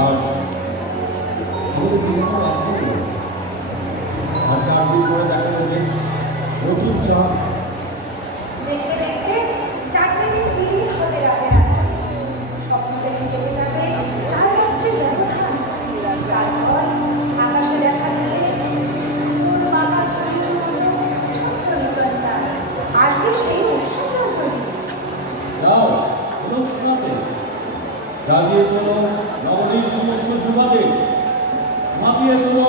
আর আমাদের বিবাহ আসলে আর 4 দিন পরে দেখা যাবে নতুন চাঁদ। দেখতে দেখতে 4 দিন বিলীন হবে রাতে রাতে। স্বপ্ন দেখে কেটে যাবে 4 রাত্রি ব্যবধান। তারপর আকাশে দেখা দেবে পুরো আকাশ ছোট্ট নতুন চাঁদ। আসবে সেই উৎসব রজনী। যাও কোনো শোনাতে জাগিয়ে তোলো নগরীর সমস্ত যুবাদের, মাতিয়ে তোলো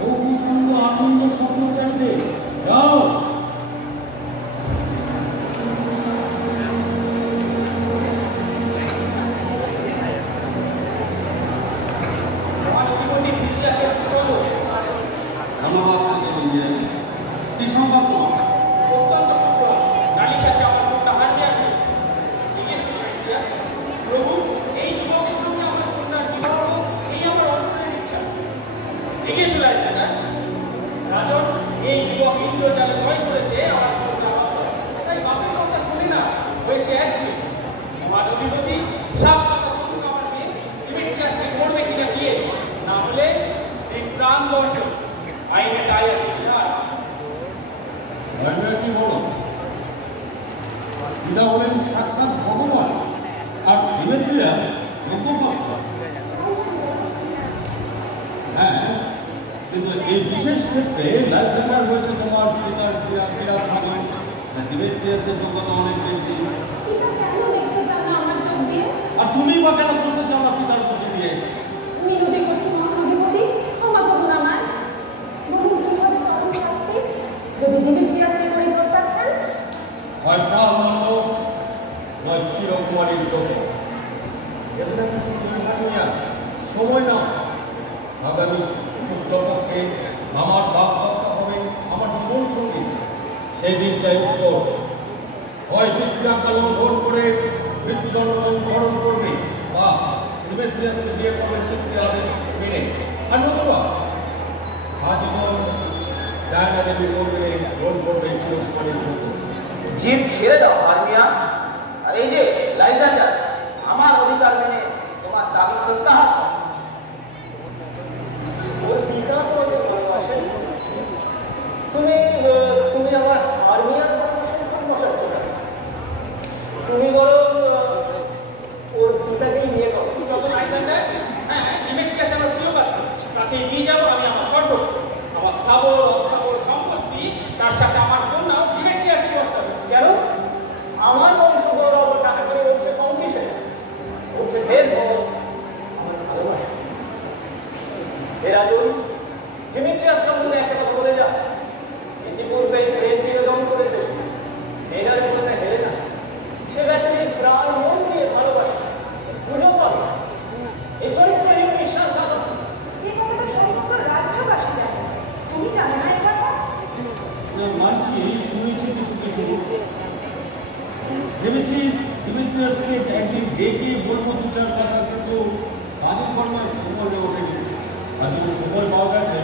লঘু সঙ্গ আনন্দ স্বপ্নচারীদের। যাও ধন্যবাদ কি সম্ভব নয়। প্রভু, এই যুবকের সঙ্গে আমার কন্যার বিবাহ, এই আমার অন্তরের ইচ্ছা। এগিয়ে চলে আসবে না রাজন, এই যুবক ইন্দ্রজালে জয় করেছে আমার কন্যা, তাই বাপের কথা শুনে না হয়েছে একদিন। মহানবীপতি সাপ কথা বলুন আমার মেয়ে ডিমেট্রিয়াসকে করবে কিনা বিয়ে, না হলে এই প্রাণ দণ্ড। আইনে তাই আছে কি বলো, পিতা হলেন সাক্ষাৎ ভগবান আর ডিমেট্রিয়াস যজ্ঞভক্ত। হ্যাঁ, কিন্তু এই বিশেষ ক্ষেত্রে লাইফেন্ডার হয়েছে তোমার পিতার বিরাট ভাগন। ডিমেট্রিয়াসের যোগ্যতা অনেক বেশি। আর তুমি বা কেন করতে চাও না পিতার পুঁজি দিয়ে? মিনতি করছি মহানবীপতি, ক্ষমা করুন আমায়। বলুন কিভাবে চরম শাস্তি যদি ডিমেট্রিয়াসকে করে প্রত্যাখ্যান? হয় প্রাণদণ্ড, নয় চিরকুমারীর লোকে। এখানে একটা সময় না, আগামী শুক্লপক্ষে আমার বাগদত্তা হবে আমার জীবন সঙ্গী। সেই দিন চাই উত্তর। হয় মৃত্যুজ্ঞা লঙ্ঘন করে মৃত্যুদণ্ড গ্রহণ করবে, বা ডিমেট্রিয়াসকে বিয়ে করবে মৃত্যু আদেশ মেনে। আর নতুবা আজীবন ডায়না দেবী মন্দিরে গ্রহণ করবে চিরকুমারীর লোক। জিভ ছেড়ে দাও হারমিয়া। আর এই যে লাইজেন্ডার, আমার অধিকার মেনে তোমার দাবি প্রত্যাহার। তুমি আমার হারমিয়ার বসাচ্ছ না, তুমি বরং ওর পিতাকেই নিয়ে যাও। হ্যাঁ, ডিমেট্রিয়াস আমার প্রিয় পাত্র, তাকে নিয়ে যাবো আমি আমার সর্বস্ব, আমার খাবর অখাবর সম্পত্তি, তার সাথে আমার কন্যাও ডিমেট্রিয়াসকে করতে হবে। কেন? আমার বংশ গৌরব টাকা করে বলছে কম কিসে? বলছে ঢের বড় আমার ভালোবাসা। এ রাজন, ডিমেট্রিয়াস সম্বন্ধে একটা কথা বলে যা। ইতিপূর্বে প্রেম নিবেদন করেছে মেয়েটার মধ্যে হেলে না, সে বেচারি প্রাণ মন দিয়ে ভালোবাসে, পুজো পাবে। এই চরিত্রহীন বিশ্বাসঘাতক। এই কথাটা সমগ্র রাজ্যবাসী জানে। তুমি জানো না এই কথা? মানছি, শুনেছি কিছু কিছু। ভেবেছি ডিমেট্রিয়াসকে একদিন ডেকে বলবো 2-4 কথা, কিন্তু কাজের কর্মের সময় হয়ে ওঠেনি। আর যদি সময় পাওয়া গেছে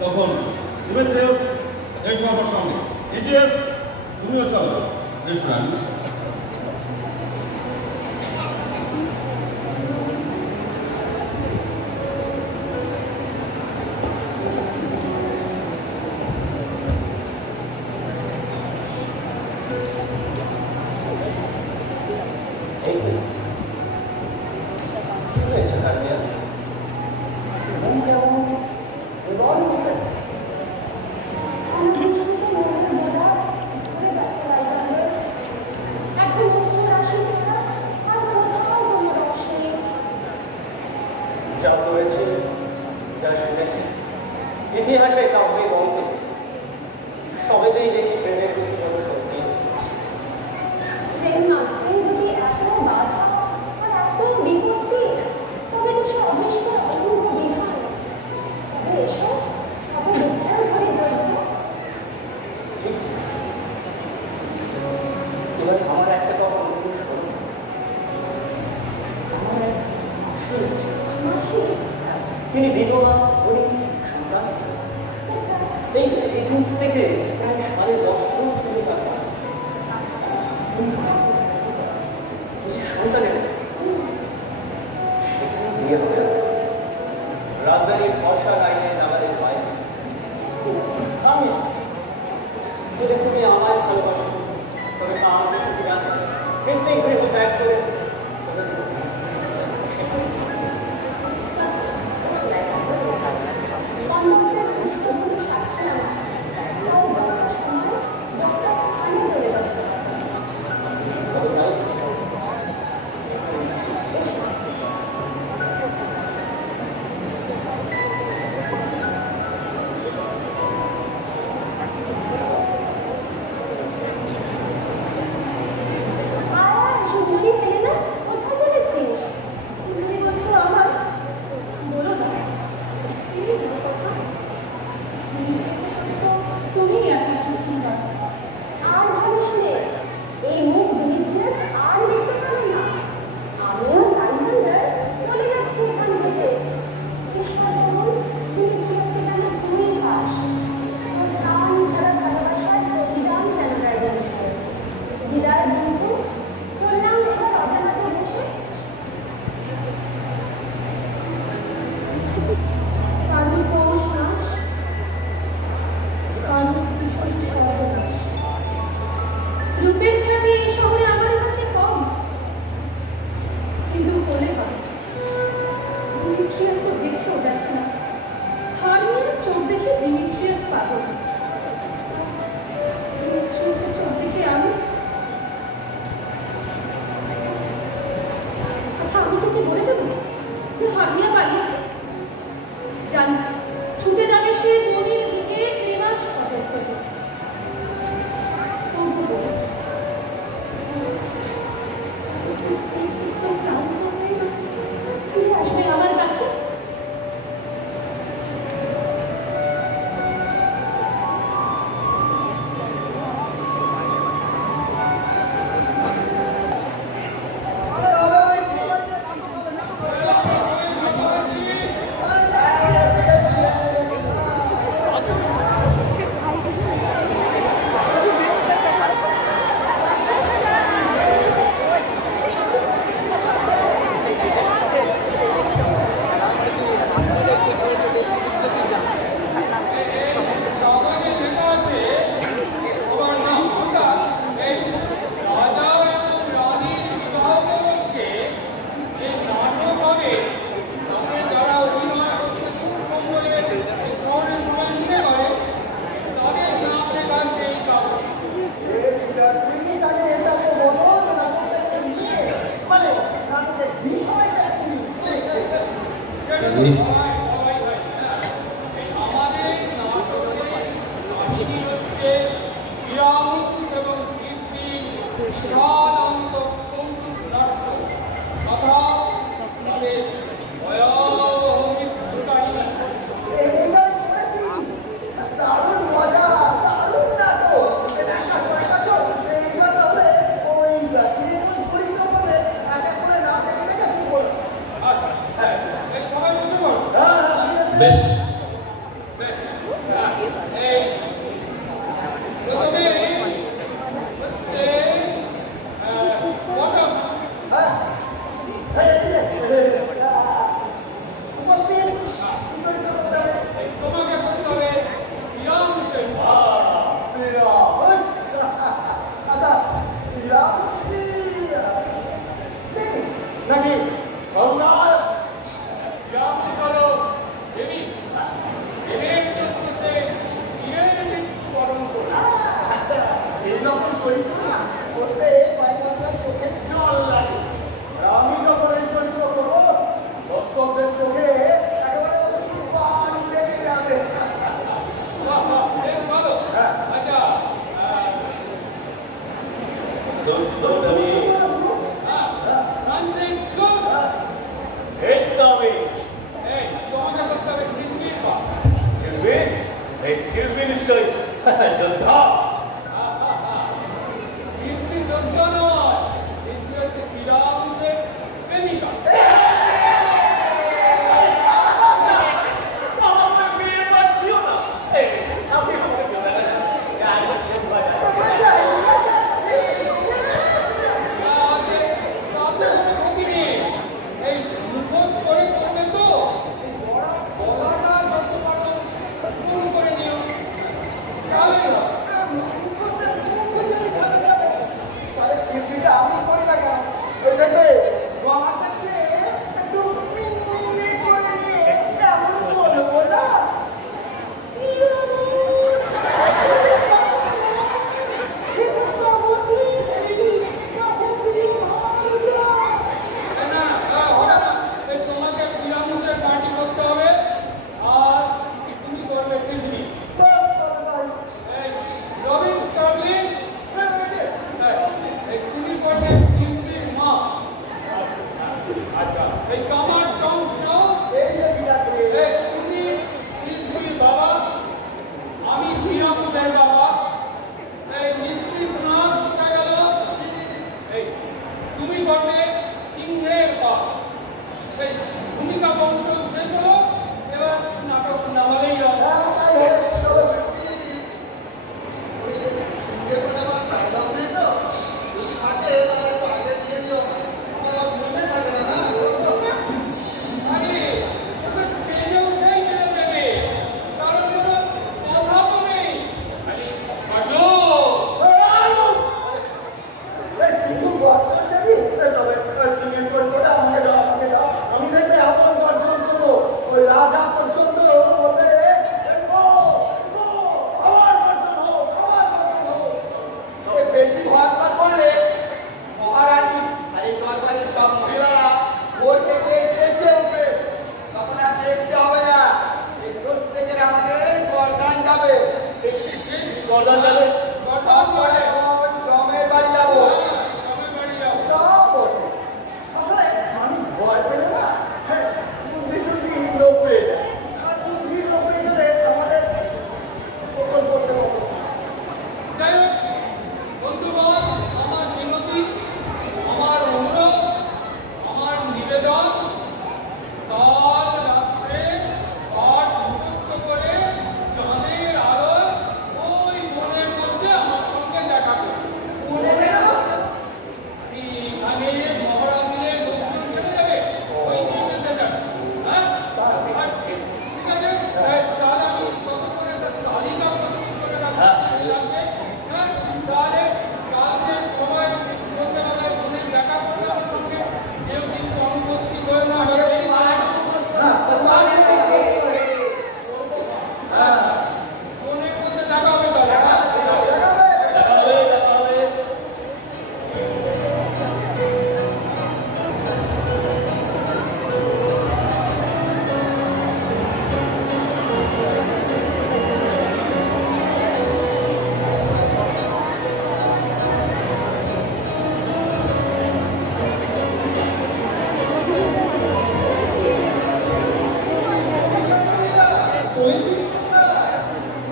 তখন ডিমেট্রিয়াস এসো আমার সঙ্গে। এজিয়াস, তুমিও চলো। এসো রানী। যা করেছে, যা শুনেছে, ইতিহাসে কাব্যে গল্পে সবেতেই দেখি প্রেমের প্রতি কোনো শক্তি। প্রেম মাত্রে যদি এত বাধা আর এত বিপত্তি, তবে তো সে অদৃষ্টের অপূর্ব বিধান। তবে এসো, এত দুঃখের ঘরে ধৈর্য। এবার আমার একটা কথা বলতে শোনো। আমার এক মাসি, তিনি বিধবা, গরিব, সন্তান। এই এজেন্স থেকে প্রায় 10.5 কিলো টাকা সন্তানের সেখানে বিয়ে হবে রাজধানীর বর্ষা লাইনের নাগালের বাইরে। আমি যদি তুমি আমার ভালোবাসো তবে আমাকে সুবিধা কিন্তু গৃহ ত্যাগ করে করে আচ্ছা এই কামার কাউন্ট নাও এই যে বিরাতে এই তুমি মিস্ত্রির বাবা আমি শ্রীরামপুরের বাবা এই মিস্ত্রির নাম কোথায় গেল এই তুমি করবে সিংহের বাপ এই ভূমিকা বন্টন শেষ হলো এবার নাটক নামালেই হবে তাই হলো ওই যে কোনো আমার ডায়লগ নেই তো থাকে তাহলে আগে দিয়ে দিও আমার মনে থাকে না না আরে তোকে স্টেজে উঠেই মেরে দেবে কারণ কোনো কথা তো নেই আরে বাজো কিছু গর্জন দেবি তবে সিংহের চরিত্রটা আমাকে দাও আমি দেখবে এমন গর্জন করবো ওই রাজা পর্যন্ত বলবে আমার গর্জন হোক বেশি ভয়ঙ্কর করলে মহারানী আর এই দরবারের সব মহিলারা ওর থেকে চেঁচে উঠবে তখন আর দেখতে হবে না এই প্রত্যেকের আমাদের গর্দান যাবে গর্দান যাবে তারপরে জমের বাড়ি যাবো আসলে মানুষ ভয় পেলে না বুদ্ধি লোক পেয়ে যায় আর বুদ্ধি লোক পেয়ে গেলে আমাদের প্রকল্প করতে হবে যাই হোক বন্ধুগণ আমার বিনতি আমার অনুরোধ আমার নিবেদন কাল রাত্রে পাঠ মুখস্থ করে চাঁদের আলোয় ওই মনের মধ্যে আমার সঙ্গে দেখা করবে মনে নেই এখানে মহড়া দিলে লোকজন চলে যাবে ওই চিন্তা যাবে হ্যাঁ আর ঠিক আছে তাহলে আমি ততক্ষণে একটা তালিকা প্রস্তুত করে রাখছি হ্যাঁ তাহলে কালকে সবাই সন্ধ্যাবেলায় ফোনে দেখা করবে আমার সঙ্গে কেউ কিন্তু অনুপস্থিত হয়ে না ফোনের মধ্যে দেখা হবে তাহলে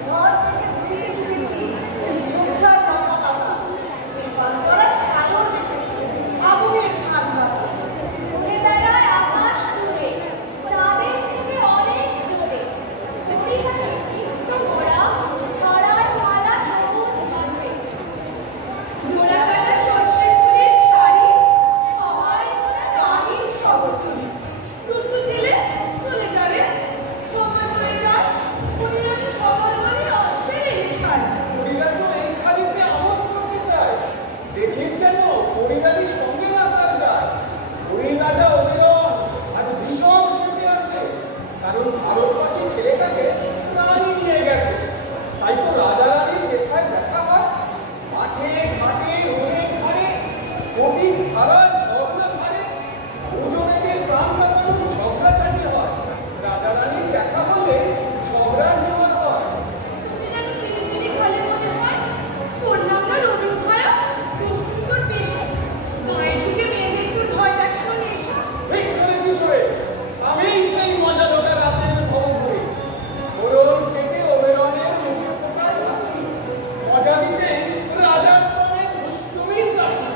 ঘর থেকে ঘুরিতে ছুটেছি ঝোপঝাড় পাতা পাতা এবার করার সাগর দেখেছি আগুনের ভাগ ভাগ ঘুরে বেড়ায় আকাশ জুড়ে চাঁদের থেকে অনেক জোরে দড়িঘাটে তীর্থ ঘোড়া ছড়ার মালা সবুজ মাঠে ডোরা কাটা সর্ষে ফুলের শাড়ি সবাই ওরা রানীর সহচরী দুষ্টু ছেলে চলে যাবে সময় হয়ে যায় পরিবারের সবার মানে আসবে রেখায় পরিবার তো এই খালিতে আমোদ করতে চায় দেখিস যেন পরিবারের সঙ্গে না তার যায় ওই রাজা অবিরল আজ ভীষণ ক্ষেপে আছে কারণ ভারতবাসী ছেলেটাকে রানী নিয়ে গেছে তাই তো রাজা রানীর চেষ্টায় দেখা হয় মাঠে ঘাটে রোদের ধারে কবির ধারার ঝগড়া ধারে দুজনেকে প্রাণ বাঁচানোর ঝগড়াঝাটি হয় রাজা রানীর দেখা হলে ঝগড়া নেওয়া হয় তুমি যেন চিনি চিনি খালে মনে হয় তোর নামটা রবি ভায়া দুষ্টু তোর পেশা গায়ে ঢুকে মেয়েদের ভয় দেখানো নেশা ঠিক করেছিস রে আমি সেই মজা লোটা রাতের ভবন করি ওরল পেটে ওবেরনের মুখে ফোটায় হাসি মজা দিতে রাজার তরে দুষ্টুমির কাশি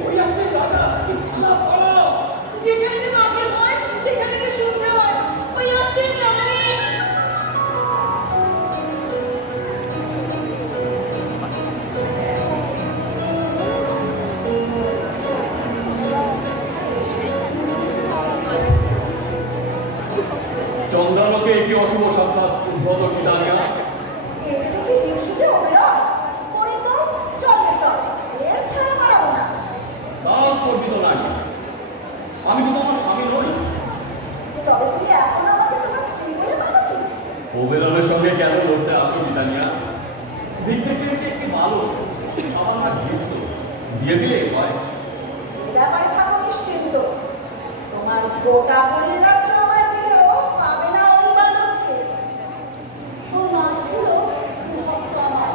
ওই আসছে রাজা কি ভালো ভালো যেখানে যে বাঘের হয় সেখানে যে শুনতে হয় ওই আসছে রানী চন্দ্রালোকে একটি অশুভ সাক্ষাৎ উদ্ভূত কিদানিয়া এতে দেখি দিনশুতে অবেরন পরে তো চলবে চল এর ছায়া পারাবো না তার কর্মিত নারী আমি তো তোমার স্বামী নই তবে তুমি এখন আমাকে তোমার স্ত্রী বলে মানো কি ওবেরনের সঙ্গে কেন লড়তে আসো কিদানিয়া ভিক্ষে চেয়েছে একটি ভালো সামান্য গিফট দিয়ে দিলে হয় এ ব্যাপারে থাকো নিশ্চিন্ত তোমার গোটা পরিবার সবাই দিলেও পাবে না অভিবাদনকে সোনা ছিল ভক্ত আমার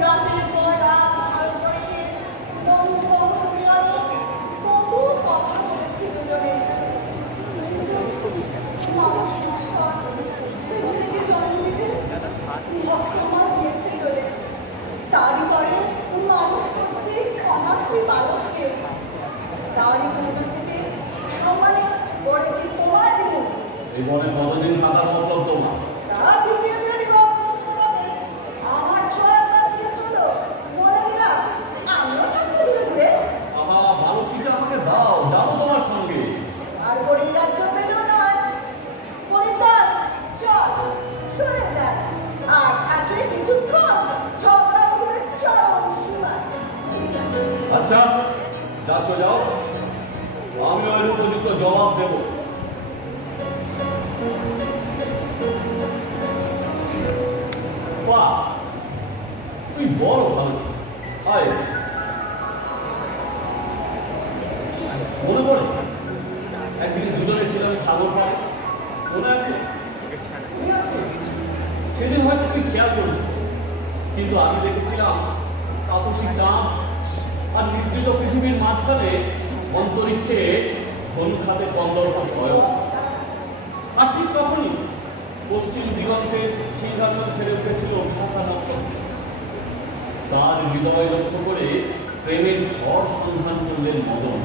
রাতের পর রাত ভারতবর্ষে বঙ্গবংশ বিরাজ কত কথা বলেছি দুজনে এই বনে কতদিন থাকার মতলব তোমার? তা বিসিএসের গল্প হবে। আমার ছয় কাজ চলো বলে দিলাম আমিও থাকবো ধীরে ধীরে। আহা, বালকটিকে আমাকে দাও, যাবো তোমার সঙ্গে। আর পরীর রাজ্য পেলেও নয়, পরিতার চল সরে যায় আর থাকলে কিছুক্ষণ ঝগড়া করে চরম সীমায়। আচ্ছা, যাচ্ছ যাও, আমিও এর উপযুক্ত জবাব দেব। বাহ, তুই বড় ভালো ছিল। আয়, মনে পড়ে একদিন দুজনে ছিলাম সাগর পাড়ে, মনে আছে? মনে আছে? সেদিন হয়তো তুই খেয়াল করিস, কিন্তু আমি দেখেছিলাম তাপসী চাঁদ আর নিদ্রিত পৃথিবীর মাঝখানে অন্তরিক্ষে ধনুখাতে কন্দর্প স্বয়ং। আর ঠিক তখনই পশ্চিম দিগন্তে সিংহাসন ছেড়ে উঠেছিল বিশাখা নক্ষত্র। তার হৃদয় লক্ষ্য করে প্রেমের স্বর সন্ধান করলেন মদন।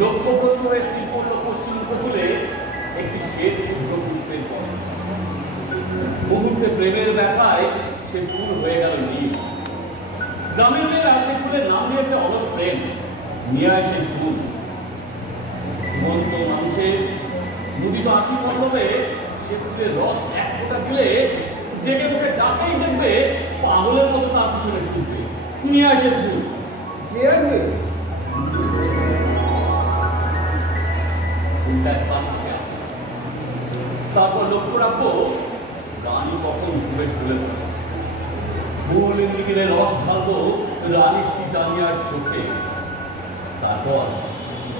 লক্ষ্যভ্রষ্ট হয়ে তীর পড়ল পশ্চিম উপকূলে একটি শ্বেত শুভ্র পুষ্পের পর। মুহূর্তে প্রেমের ব্যথায় সে ফুল হয়ে গেল নীল। গ্রামের মেয়েরা সে ফুলের নাম দিয়েছে অলস প্রেম। নিয়ে আসে ফুল। ঘুমন্ত মানুষের মুদিত আঁখি পল্লবে সে ফুলের রস এক ফোঁটা দিলে জেগে উঠে যাকেই দেখবে পাগলের মতো তার পিছনে ছুটবে। নিয়ে আসে ফুল। যে আসবে ফুলটা একবার হাতে আসে। তারপর লক্ষ্য রাখবো রানী কখন ঘুরে ঘুরে পড়ে। মূল ইন্দ্রিয়ে রস ঢালবো রানীর টিটানিয়ার চোখে। তারপর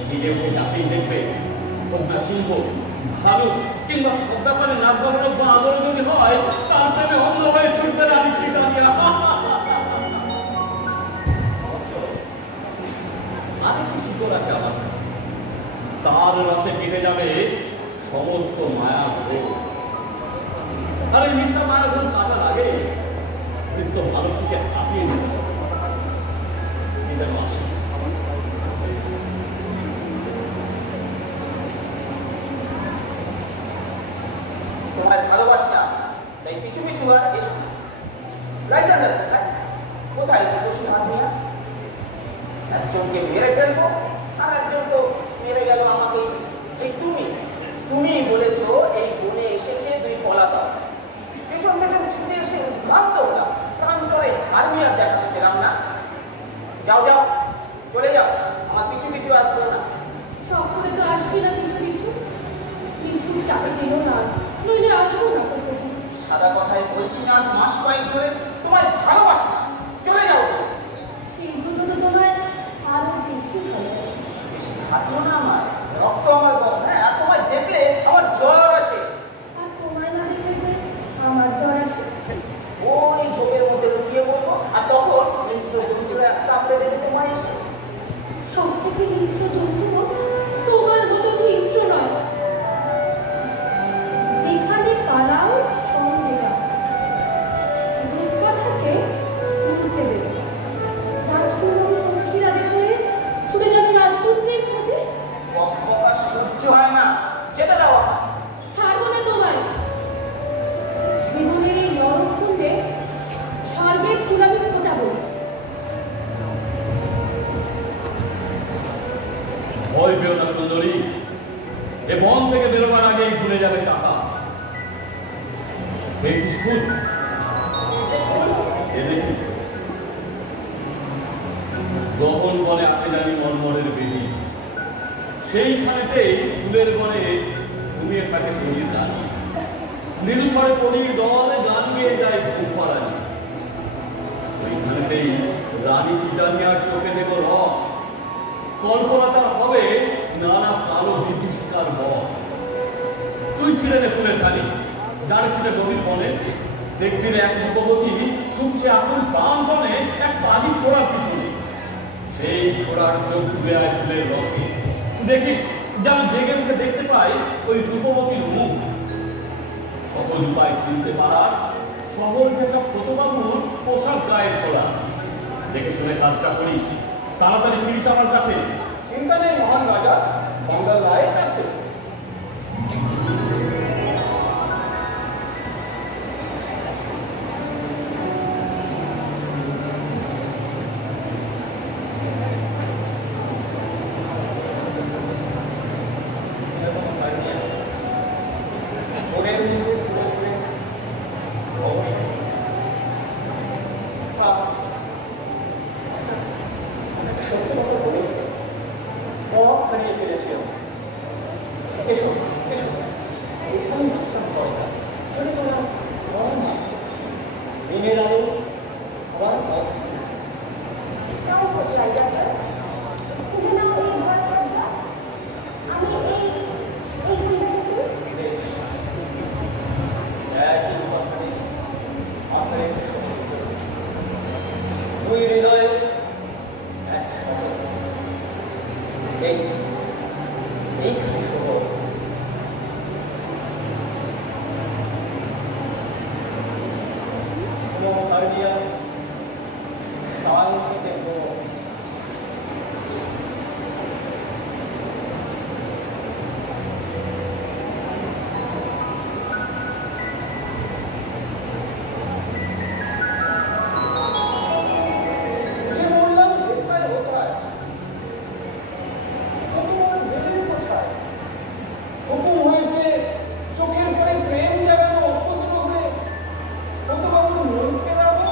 জেগে উঠে যাকেই দেখবে সন্ধ্যা শিল্প ভালো কিংবা সব ব্যাপারে নাক গলানো বা আদরে যদি হয় তার প্রেমে অন্ধ হয়ে ছুটবে রানীর টিটানিয়া। আরেকটি শিকড় আছে আমার কাছে, তার রসে কেটে যাবে সমস্ত মায়া ভোগ। আর এই মিথ্যা মায়া ভোগ কাটার আগে বৃত্ত ভারতটিকে হাতিয়ে নেবে যেন আসে। তোমায় ভালোবাসি না, তাই পিছু পিছু আর এসো। লাইজান্ডার কোথায়? কোথায় রূপসী হাত নিয়ে? একজনকে মেরে ফেলবো আর একজন তো মেরে গেল আমাকে। এই তুমি বলেছো এই বনে এসেছে দুই পলাতক। পেছন পেছন ছুটে এসে উদ্ভ্রান্ত হলাম, প্রান্তরে হারমিয়ার দেখাতে পেলাম না। যাও যাও, চলে যাও, আমার পিছু পিছু আসবো না। সব করে তো আসছি না কিছু কিছু কিছু টাকা দিল না, নইলে আসবো না তো। সাদা কথায় বলছি না, আজ মাস কয়েক ধরে তোমায় ভালোবাসি না, চলে যাও। সেই জন্য তো তোমায় আরো বেশি ভালোবাসি। বেশি খাটিও না আমার, রক্ত আমার গরম। হ্যাঁ, আর তোমায় দেখলে আমার জ্বর আসে। আর তোমায় না দেখে যে আমার জ্বর আসে। ওই ঝোপের মধ্যে লুকিয়ে পড়বো আর তখন হিংস্র জন্তুরা একটা আপড়ে দেখে তোমায় এসে। সব থেকে হিংস্র জন্তু তোমার মতো হিংস্র নয়। যেখানে পালাও সঙ্গে যাও, রূপকথাকে উঠে দেবে। রাজকুমারী পক্ষীরাজে চড়ে ছুটে যাবে রাজপুত্রের খোঁজে। বকবকা সহ্য হয় না, যেতে দাও আমায়। ছাড়বো না তোমায়। জীবনের এই নরককুণ্ডে স্বর্গের ফুল আমি ফোটাবো। ভয় পেও না সুন্দরী, এ বন থেকে বেরোবার আগেই ঘুরে যাবে চাকা। দেখছিস ফুল? এ দেখি গহন বনে আছে জানি মর্মরের বেদি। সেইখানেতেই ফুলের বনে ঘুমিয়ে থাকে পরীর রানী। মৃদু স্বরে পরীর দল গান গেয়ে যায় ফুলপাড়ানি। ওইখানেতেই রানী টিটানিয়ার চোখে দেব রস। কল্পনা তার হবে নানা কালো বিভীষিকার বস। তুই ছিঁড়ে নে ফুলের খালি, যারে ছুটে গভীর বনে। দেখবি এক রূপবতী ছুটছে আকুল প্রাণ বনে এক বাজি ছোড়ার পিছনে। সেই ছোড়ার চোখ তুলে আয় ফুলের রসে। দেখিস যেন জেগে উঠে দেখতে পাই ওই রূপবতীর মুখ। সহজ উপায় চিনতে পারার শহর ঘেঁষা প্রতবাবুর পোশাক গায়ে ছোড়া। দেখে শুনে কাজটা করিস, তাড়াতাড়ি ফিরিস আমার কাছে। চিন্তা নেই মহান রাজা, গঙ্গা রায়ের কাছে। এসো এসো এখানে বিশ্রাম করে না যদি তোমার মন না দিনের আলো আবার পথ নাও কোথায় যাবে যে নাও এই ঘর সজ্জা আমি এই ঘরটা বেশ একই কথাটি আমরা একটু সমস্ত দুই হৃদয়ে একসাথে এইখানে শোনো হার্ডিয়া শান্তিতে ঘুমো যে বললাম কোথায় কোথায় তোমার বেরের কোথায় হুকুম হয়েছে চোখের পরে প্রেম জাগানো ওষুধ রোগে বন্ধুবাবুর মন ফেরাবো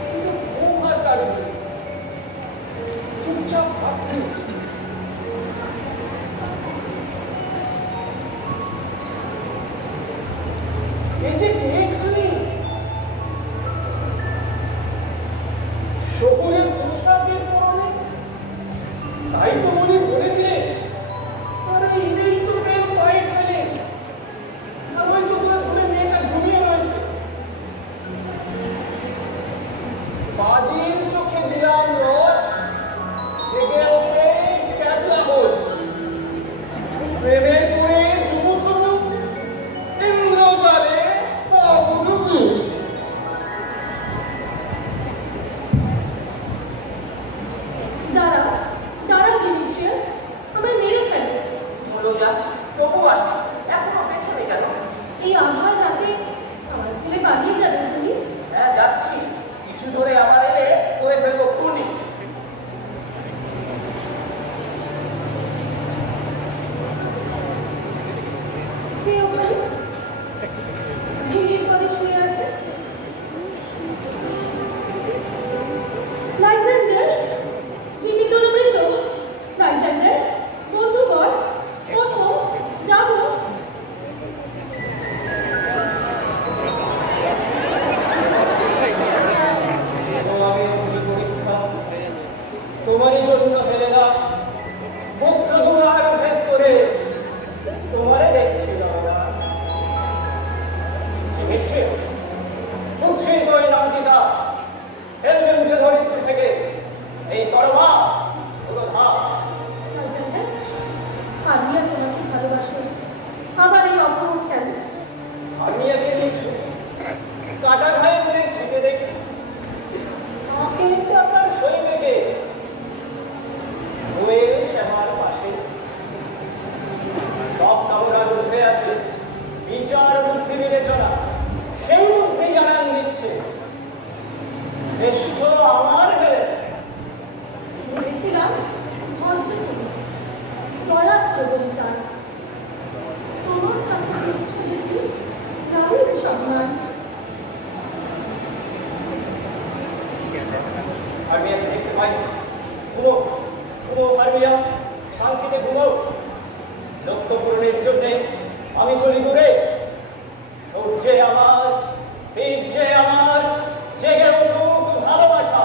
কিন্তু বোকা চাইবে চুপচাপ ভাবতে এই যে কে এখানে শহুরের পোশাকের পরনে তাই তো মনে বলে দিলে আরে ইনেই তো বেশ হোয়াইট হলে আর ওই তো তোর ভুলে মেয়েটা ঘুমিয়ে রয়েছে বাজির চোখে দিলাম রস জেগে ওঠে ক্যাটলা ঘোষ প্রেমে পড়ে যুবতরু ইন্দ্রজালে বাবুডুবু দাঁড়াও ডিমিট্রিয়াস আমার মেরে ফেলো বলো যা তবু আসি এখনো পেছনে কেন এই আধার রাতে আমার ফেলে পালিয়ে যাবে তুমি হ্যাঁ যাচ্ছি কিছু ধরে আমার এলে করে ফেলবো খুনি কে ওখানে ঘুমিয়ে পদে শুয়ে আছে লাইজেন্ডার জীবিত না মৃত লাইজেন্ডার বন্ধুগণ ওঠো যাবো আমি অগ্নি পরীক্ষা তোমারই জন্য ফেলেলাম মুখ্য দুয়ার ভেদ করে তোমারে দেখছিল মুন্সির বই নামটিকা ফেলবে মুছে ধরিত্র থেকে এই তরবা হলো ধাপ লাইজেন্ডার হামিয়া তোমাকে ভালোবাসে আবার এই অপরূপ কেন আমি একে দেখছি কাটা ঘায়ে বলে ছিটে দেখি আঁকে আপনার শৈবেগে বয়ে শ্যামার পাশে সব কামরার উঠে আছে বিচার বুদ্ধি বিবেচনা সেই বুদ্ধি জানান দিচ্ছে শ্রেষ্ঠ আমার হেলে ভেবেছিলাম ভদ্র তুমি দয়া প্রবণ চান তোমার কাছে তুচ্ছ দেখি রাহুল সম্মান আমি আর দেখতে পাই ঘুমো ঘুমো পারবিয়া শান্তিতে ঘুমো লক্ষ্য পূরণের জন্যে আমি চলি দূরে সূর্যে আমার বীর্যে আমার জেগে উঠুক ভালোবাসা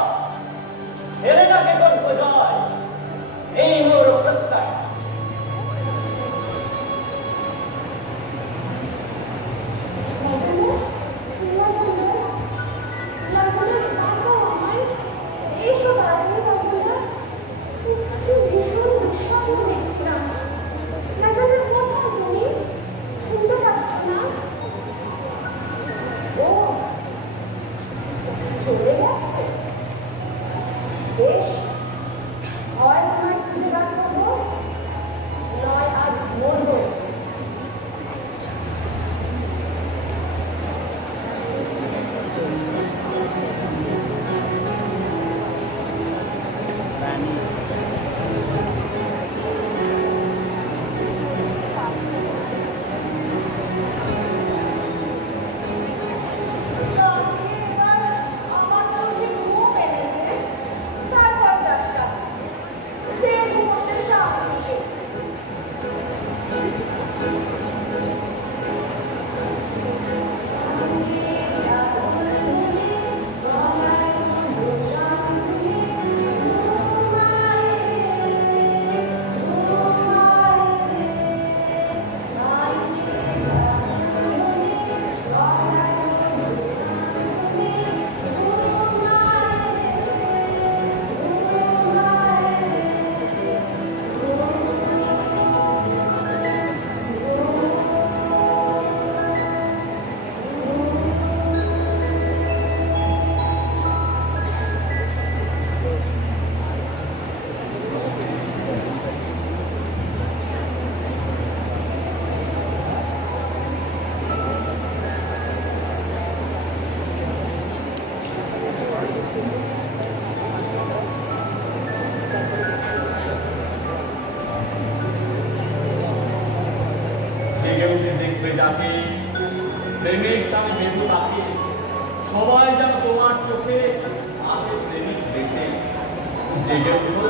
হেলেনাকে গল্প যায় এই মোর প্রত্যাশা জেগে উঠে দেখবে যাকে প্রেমের টানে বেঁধে তাকে সবাই যেন তোমার চোখে আসে প্রেমিক দেশে জেগে উঠো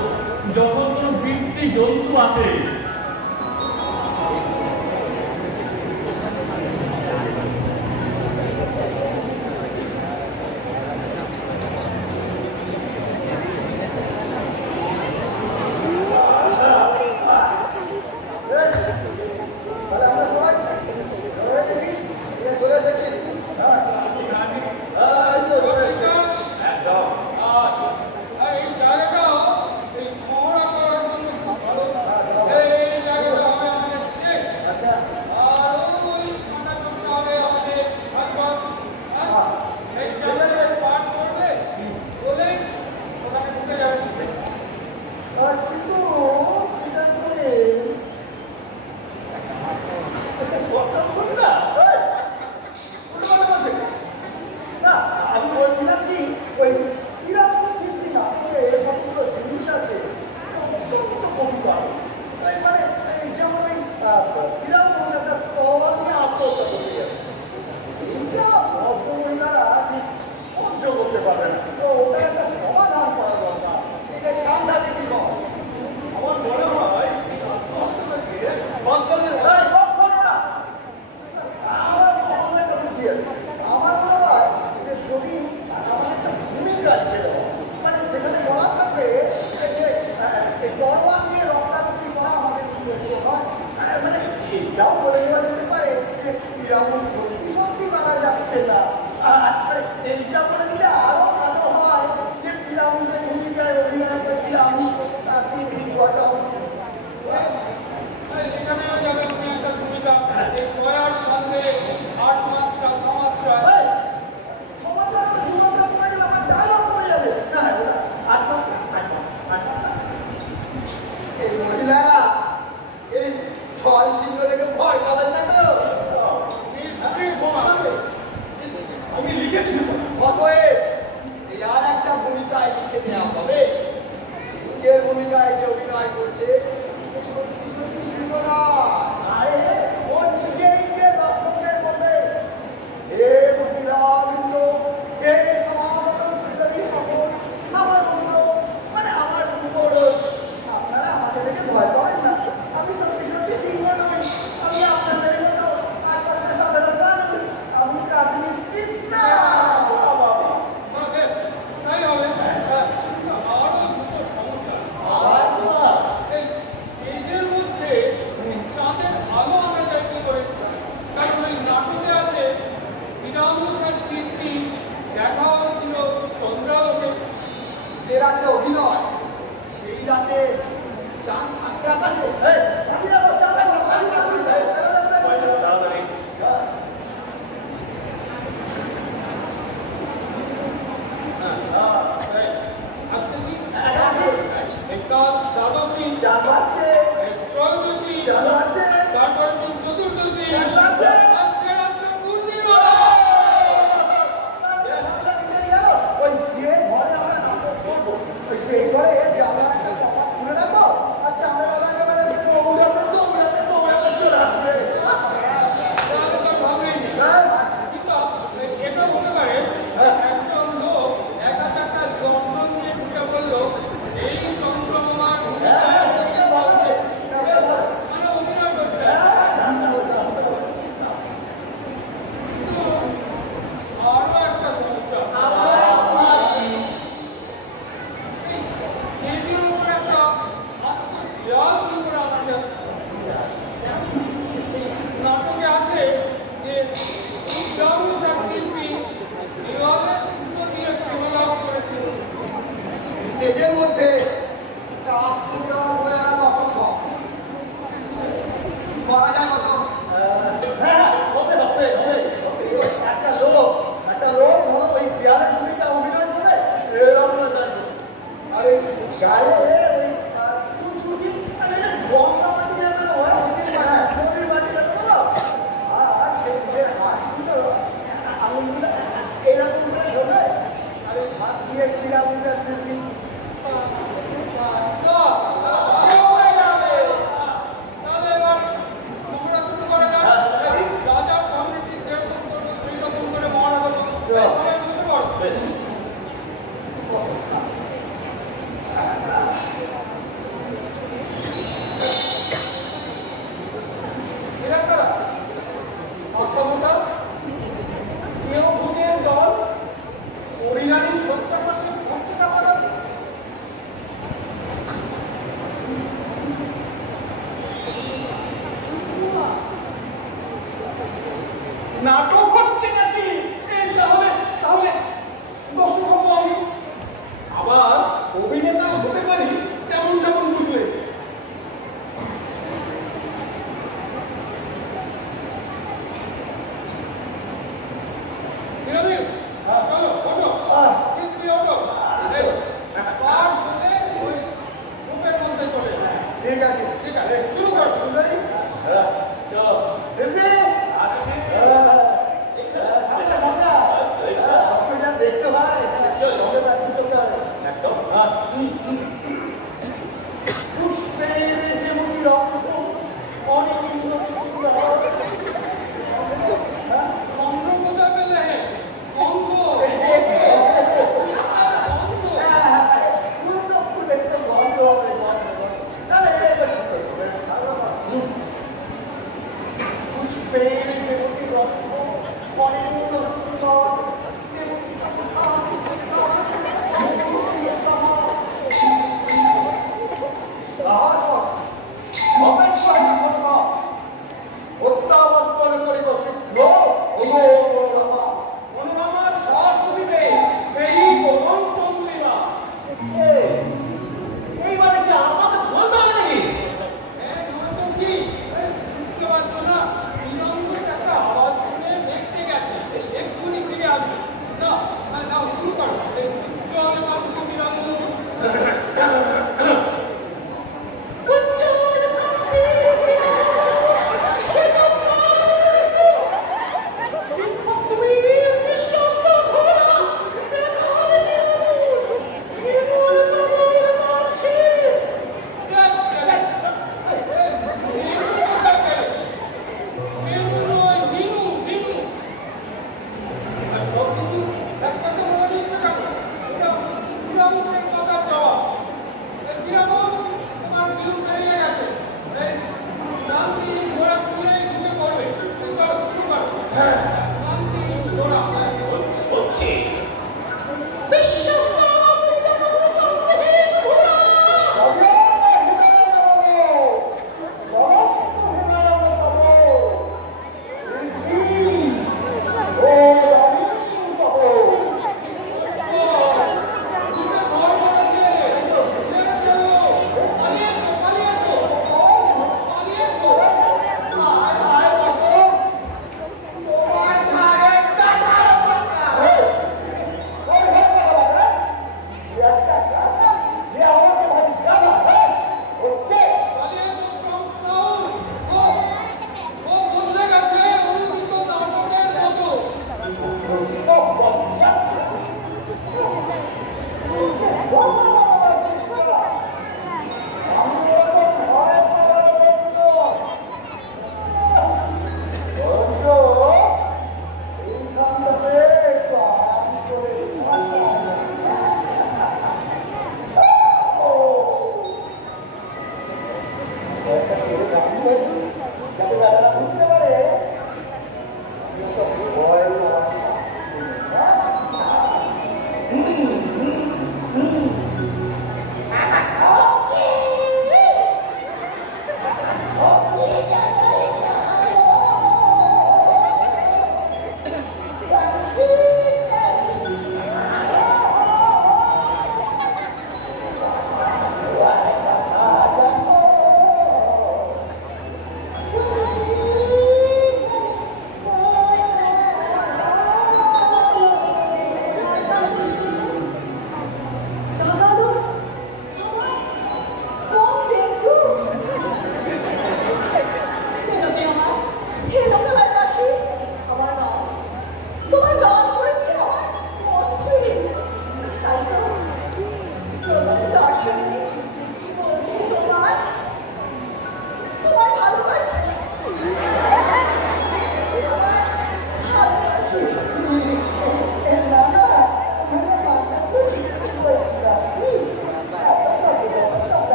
যখন কোনো বৃষ্টি জন্তু আসে যাতে দাদারা বুঝতে পারে এসব ভয়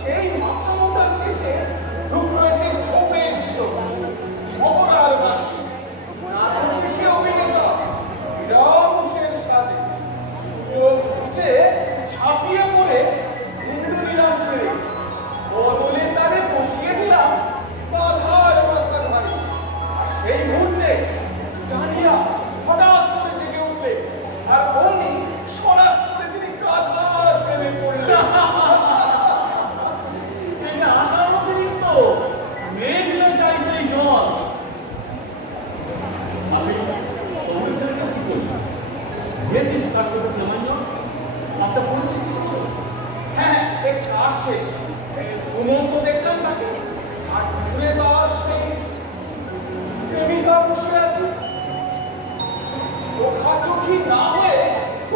সেই মাথা মোটা শেষে রূপ রয়েছে রাজি না হয়ে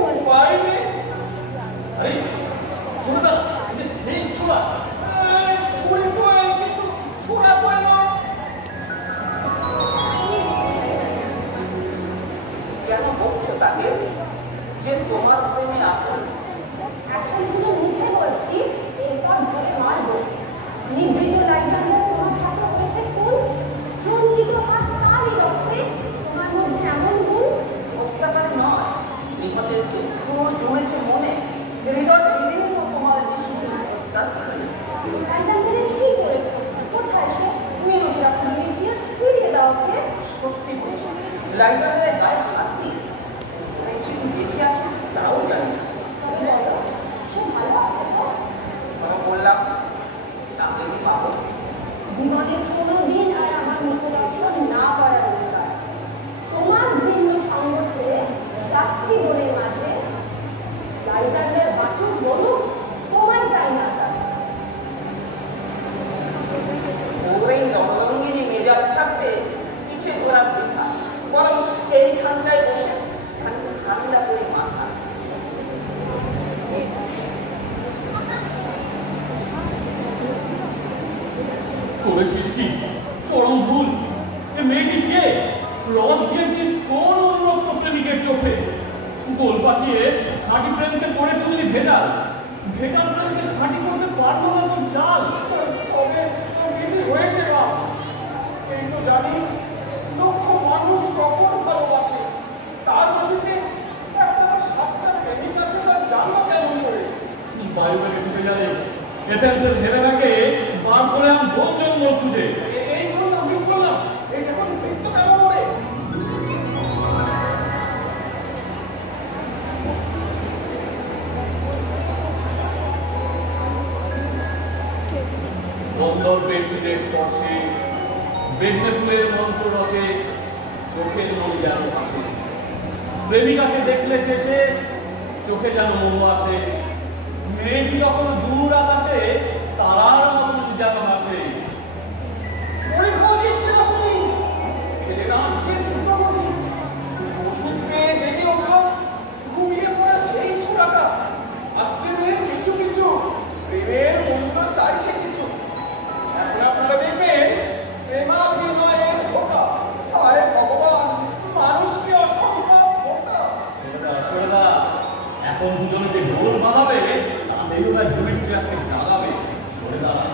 উপায় নেই। আরে ছোড়া সেই ছোড়া ছুরি বই কিন্তু ছোড়া বই নয়। কেন বলছো তাকে যে তোমার প্রেমে আপন? এখন শুধু মুখে বলছি, এরপর ধরে মারবো। নিদ্রিত লাইজান্ডার তোমার সাথে হয়েছে খুন, রঞ্জিত হাত তারই রক্তে, তোমার মধ্যে এমন গুণ। অত্যাচার নয়, নিহতের দুঃখ জমেছে মনে, হৃদয় বিদীর্ণ তোমার নিষ্ঠুর অত্যাচার। লাইজান্ডারে কি করেছো? কোথায় সে? মেয়েরা ডিমিট্রিয়াস ফিরিয়ে দাও ওকে। সত্যি বলছি, লাইজারের গায়ে হাত দিই বেঁচে আছে তাও জানি না। তবে বলো, সে ভালো আছে তো? বললাম আমি পাবো। জীবনে কোনোদিন আর আমার মুখে দর্শন না করার অধিকার। তোমার ভিন্ন সঙ্গ ছেড়ে যাচ্ছি বনের মাঝে, লাইজান্ডার বাছুর বলুক, তোমার চাই না কাজ। ওই নবরঙ্গিনী মেজাজ থাকতে পিছে ঘোরা বৃথা, বরং এইখানটায় বসে ঠান্ডা করে মাথা। করেছিস কি চরম ভুল। এ মেয়েটি কে? রদ দিয়েছিস কোন অনুরক্ত প্রেমিকের চোখে? গোল পাকিয়ে খাঁটি প্রেমকে করে তুললি ভেজাল। ভেজাল প্রেমকে খাঁটি করতে পারলো না তোর চাল। তবে বিধি হয়েছে না। এই তো জানি লক্ষ মানুষ কখন ভালোবাসে, তার মাঝে যে একটা সাতটা প্রেমিক আছে তা জানলো কেমন করে? বায়ুকে ছুটে জানে এথেন্সের হেলেনাকে বার করে আম ভোগ জঙ্গল খুঁজে। এই চললাম এই দেখুন বৃত্ত কেমন করে। গন্ধর্বের তীরের স্পর্শে মেঘনাথুরের মন্ত্র রসে চোখের মন যেন আসে। প্রেমিকাকে দেখলে শেষে চোখে যেন মনো আসে। মেয়েটি কখনো দূর আকাশে তারার মতো যেন আসে। ওরে বলিস সেনাপতি, ফেলে আসছে দ্রুতগতি। ওষুধ পেয়ে জেগে উঠলাম, ঘুমিয়ে পড়া সেই ছোড়াটা আসছে মেয়ে কিছু কিছু, প্রেমের মন্ত্র চাইছে কিছু। এখন আপনারা দেখবেন প্রেমাভিনয়ের ধোঁকা। আরে ভগবান, মানুষকে অসম্ভব ধোঁকা। ছেলেদা এখন দুজনে যে ঢোল বাঁধাবে তাতেই ওরা ডিমিট্রিয়াসকে জাগাবে। সরে দাঁড়া।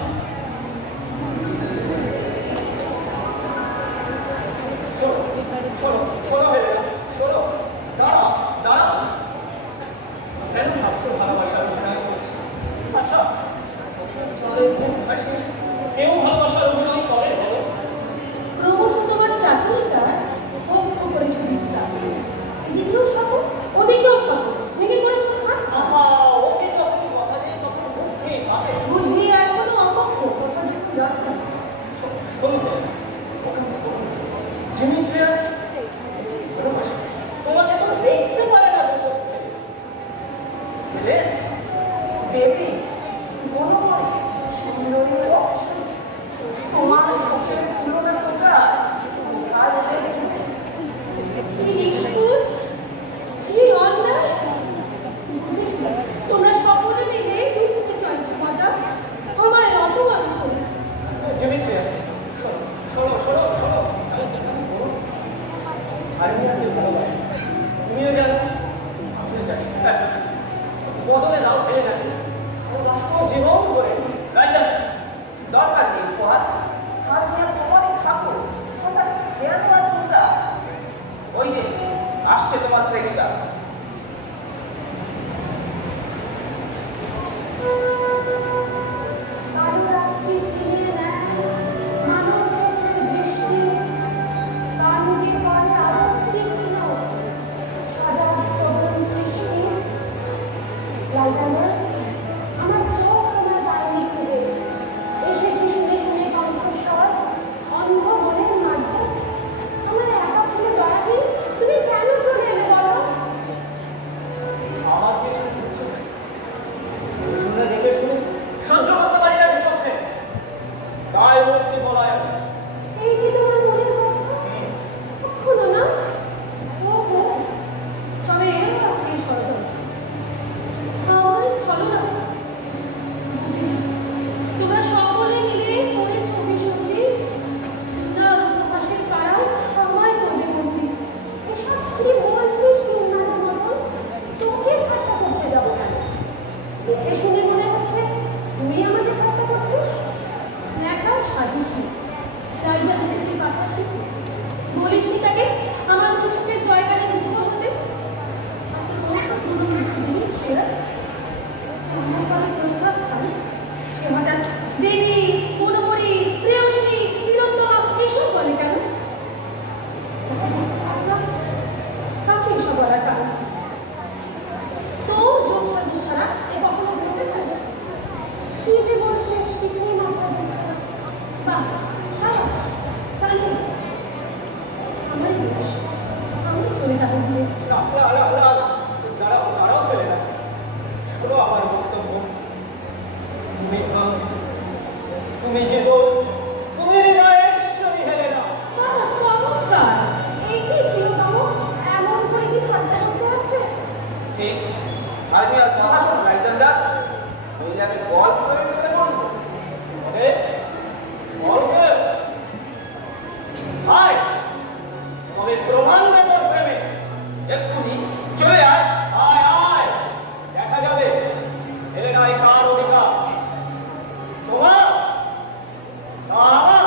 শোনো হয়ে গেল, শোনো, দাঁড়াও দাঁড়াও। কেন ভাবছো ভালোবাসার অভিনয় করছি? আচ্ছা, চলে খুব হাসি, কেউ ভালোবাসার অভিনয় করে বলো? ক্রমশ তোমার চাতুরিতার পক্ষ করেছ বিস্তার। এদিকেও শপথ, ওদিকেও শপথ, ভেঙে পড়েছ খাট। আহা, ওকে যখন কথা দিয়ে তখন বুদ্ধি ভাবে। বুদ্ধি এখনো অপক্ষ, কথা যখন রক্ষা। শুনতে ডিমিট্রিয়াস তোমাকে তো দেখতে পারে না দু চোখ ফেলে। পেলে দেবী গুণময়ী সুন্দরী অপসরী, তোমার চোখের তুলনা কোথায়? কোথায় ওদের চোখে? কি নিষ্ঠুর, কি অন্যায়। বুঝেছি, তোমরা শপথে থেকে ঢুকতে চাইছো মজা, আমায় অপমান করে। ডিমিট্রিয়াস শোনো শোনো শোনো, আমি তোমাকে ভালোবাসি, তুমিও জানো আমিও জানি। বদলে নাও ফেলে নাকি ভালোবাসবো জীবন করে। রাইজান, দরকার নেই উপহার। কাল নিয়ে তোমারই ঠাকুর, হঠাৎ কেন আর কোথা? ওই যে আসছে তোমার প্রেমিকা। কারো রাত্রি ছিনিয়ে নেয় মানব চোখের দৃষ্টি, তার মুখে পড়ে আরো তীক্ষ্ণ সজাগ শ্রবণ সৃষ্টি। লাইজান্ডার, আমার চোখ তোমার পায়নি খুঁজে, এসেছি শুনে শুনে কণ্ঠস্বর অন্ধ বনের মাঝে। আমার একা ফেলে দয়াহীন তুমি কেন চলে এলে বলো? চলে যাবো বলে। দাঁড়াও ছেলে না, শোনো আমার বক্তব্য। তুমি জীবন, তুমি হৃদয়েশ্বরী হেলেনা। বাহ, চমৎকার! এই কি প্রিয়তম, এমন করে কি ঠাট্টা করতে আছে? ঠিক, আর তুমি আর কথা শোনো আলেকজান্ডার, নইলে আমি গল্প করে ফেলে বসবো। গল্প? হায়, আমি প্রমাণ দেবো প্রেমে। এক্ষুনি চলে আয়। আয় আয়, দেখা যাবে হেলেনায় কার অধিকার। তোমার না আমার?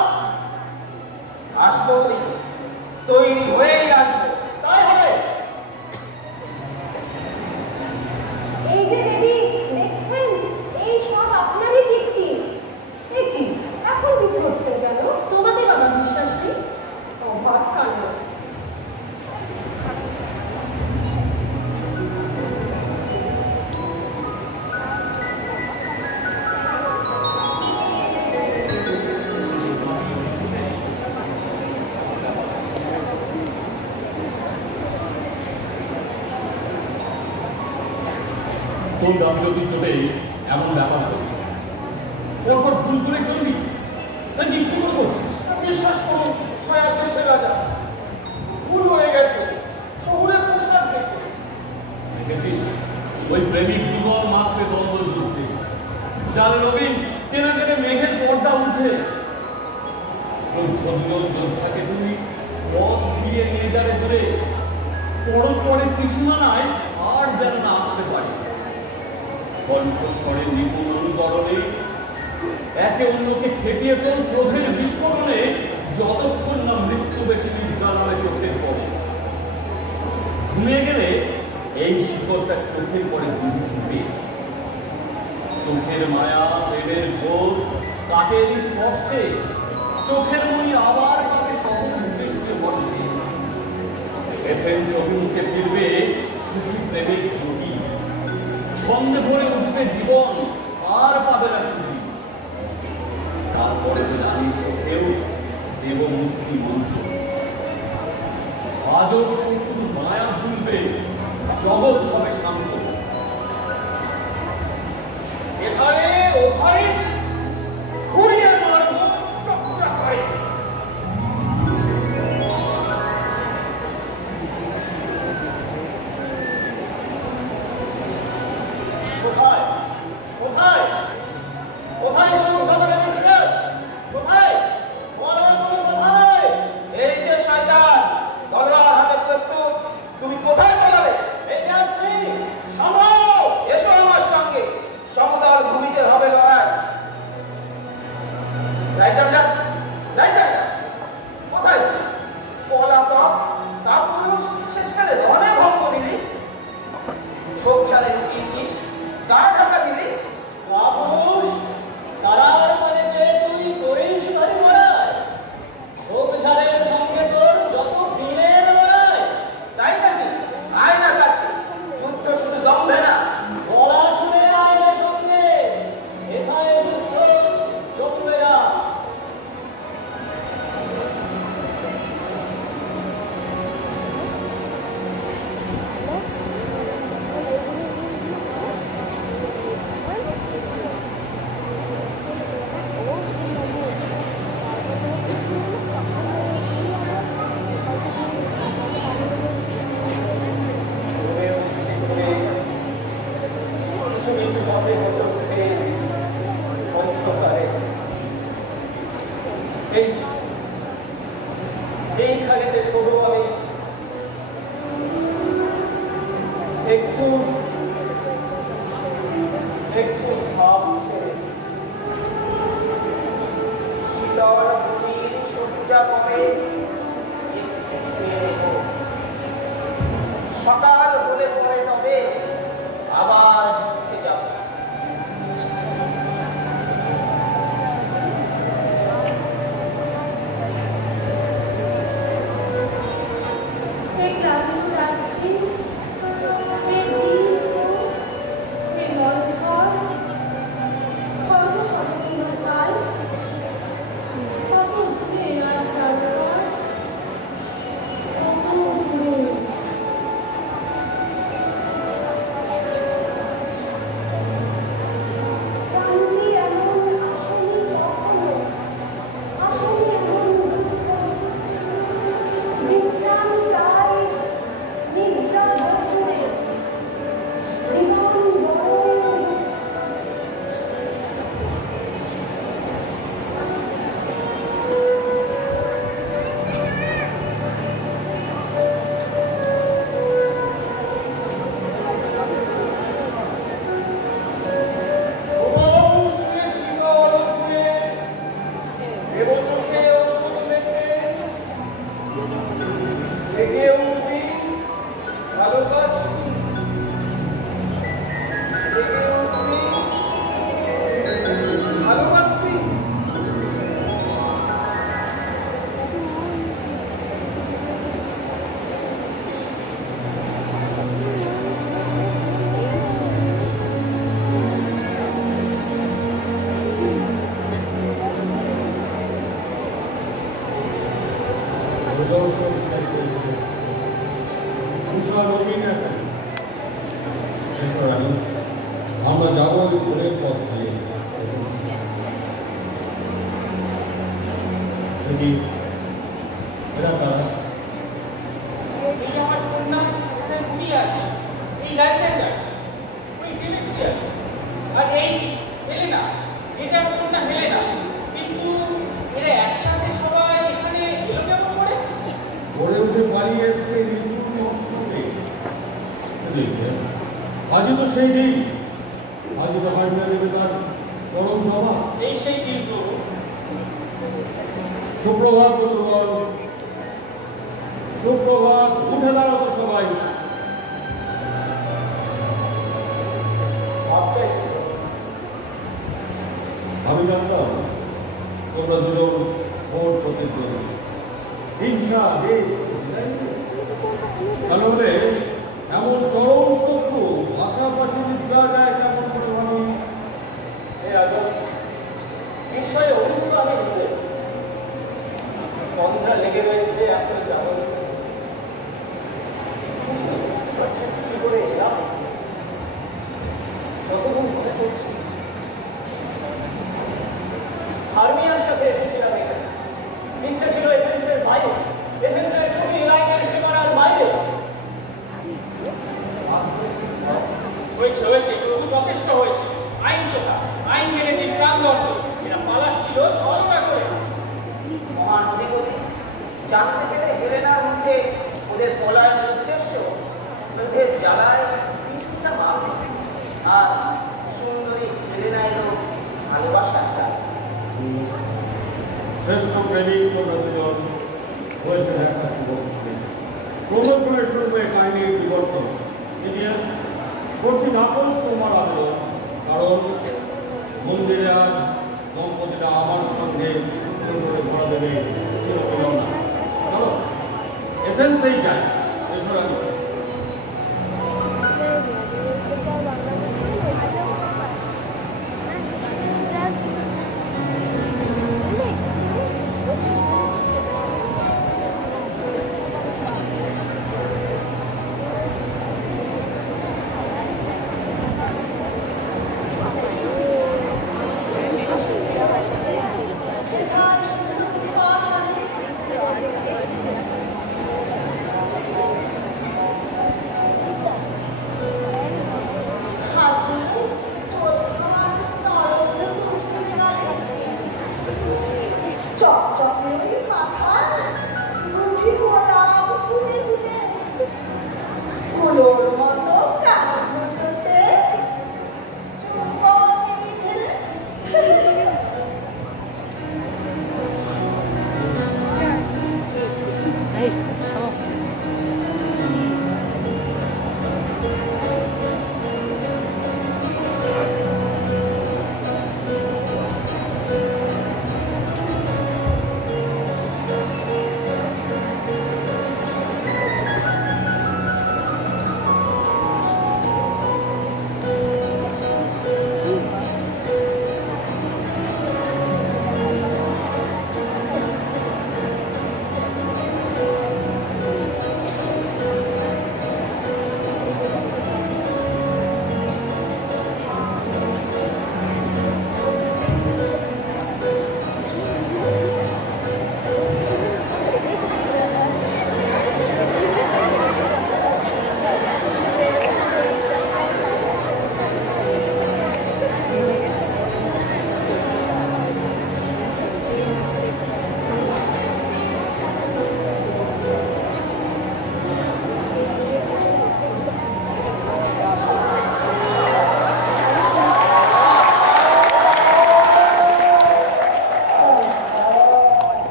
আসবো তৈরি হয়েই আসবো। তাই হবে। এই যে দেবী, দেখছেন এই সব আপনারই কীর্তি। এ কি, এখন কিছু হচ্ছে কেন? তোমাকে বাবা বিশ্বাস নেই? অবাক কাণ্ড। তোর গাফিলতি চোটে এমন ব্যাপার হচ্ছে, পরপর ভুল করে চলবি না ইচ্ছে করে করছিস? বিশ্বাস করুন ছায়া দেশের রাজা, ভুল হয়ে গেছে শহুরের পোশাক দেখে। দেখেছিস ওই প্রেমিক যুগল মাত্রে দ্বন্দ্ব যুদ্ধে জানে নবীন টেনে টেনে মেঘের পর্দা উঠে। ওই ভদ্র যোদ্ধাকে তুই পথ ফিরিয়ে নিয়ে যাবে ধরে পরস্পরের ত্রিসীমানায় আর যেন না আসতে পারে। কণ্ঠস্বরে নিপুণ অনুকরণে একে অন্যকে খেপিয়ে তোর ক্রোধের বিস্ফোরণে যতক্ষণ না মৃত্যু বেশি নিদ্রা নামে চোখের পড়ে। ঘুমিয়ে গেলে এই শিকড়টা চোখের পরে ঘুমবে। চোখের মায়া প্রেমের ভোর কাটে স্পষ্টে, চোখের মনি আবার কাটে সবুজ দৃষ্টি বর্ষে। এথেন্স অভিমুখে ফিরবে সুখী প্রেমিক যোগী, ছন্দে ভরে উঠবে জীবন আর পাবে না ছুটি। তারপরে রানীর চোখেও দেব মুক্তি মন্ত্র। আজও শুধু মায়া ভুলবে, জগৎ হবে শান্ত। এখানে ওখানে ঘুরিয়ে মারব চক্রাকারে। কোথায় কোথায় কোথায় কোথায় কোথায়? এই যে শয়তান, তলোয়ার হাতে প্রস্তুত, তুমি কোথায় পালাবে? এই আসছি, সামলাও। এসো আমার সঙ্গে, সমতল ভূমিতে হবে লড়াই। লাইজান্ডার, লাইজান্ডার, কোথায় তুই? পলাতক কাপুরুষ, শেষকালে রণে ভঙ্গ দিলি, ঝোপ ঝালে লুকিয়েছিস, গা ঢাকা দিলি। কাপুরুষ, তারার মনে যে তুই করিস ভারী মরায়, ঝোপ ঝাড়ের সঙ্গে তোর যত বীরের লড়াই। তাই নাকি? আয় না কাছে, যুদ্ধ শুধু দম্ভে না। গলা শুনে আয় রে সঙ্গে, এখানে যুদ্ধ চলবে না। কিছু কিছু পথে হোঁচট খেয়ে অন্ধকারে এইখানেতে শোনো আমি একটু একটু ভাব ছেড়ে শীতল ভূমির সূর্যা পরে একটু শুয়ে রেখো। সকাল হলে পরে তবে আবার যুদ্ধে যাব। কথা বলবেই না কেন? রানী, আমরা যাবো ওই ভোরের পথ দিয়ে। এরা কারা? এই আমার কন্যা ঘুমিয়ে আছে, এই লাইসেন্ডার, ওই ডিমিট্রিয়াস, আর এই হেলেনা, এটা কন্যা হেলেনা। কিন্তু এরা একসাথে সবাই এখানে এলো কেমন করে? গড়ে উঠে পালিয়ে এসছে নির্জুম অঞ্চলে। আজই তো সেই দিন, আজই তো হারিয়ে দেবে তার পরম ধামা। এই সেই কিন্তু সুপ্রভাত বন্ধুগণ, সুপ্রভাত, উঠে দাঁড়াতো সবাই। আমি জানতাম তোমরা দুজন ভোট প্রতিদ্বন্দ্বী, হিংসা দেশ কেন বলে এমন চরম শত্রু পাশাপাশি বিদ্যা যায় কেমন করে ভাবি? নিশ্চয়ই অনুপ্রাণী হতে বন্ধা লেগে রয়েছে আসলে যাবো বুঝতে পারছেন কি করে এলাম যতক্ষণ মনে চলছে আর্মিয়ার সাথে এসেছিলাম এখানে। ইচ্ছে ছিল এথেন্সের বাইরে, এথেন্সের খুবই লাইনের সীমানার বাইরে। হয়েছে হয়েছে, তবু যথেষ্ট হয়েছে। আইন কথা, আইন মেনে দিন, প্রাণদণ্ড। এরা পালাচ্ছিল ছলনা করে। মহান অধিপতি জানতে পেরে হেলেনার মধ্যে ওদের পলায়নের উদ্দেশ্য, ওদের জ্বালায় কিছুটা মারবে, আর সুন্দরী হেলেনা এলো ভালোবাসার ডাক। শ্রেষ্ঠ প্রেমিক তোমরা দুজন হয়েছে একটা সুযোগ। ক্রমে শুরু কাহিনীর বিবর্তন। ইতিহাস কঠিন আপোষ তোমার আগ্রহ, কারণ মন্দিরে আজ দম্পতিটা আমার সঙ্গে করে ভরা দেবে চিরবিলম্ব না। চলো এথেন্সেই যাই। এছাড়া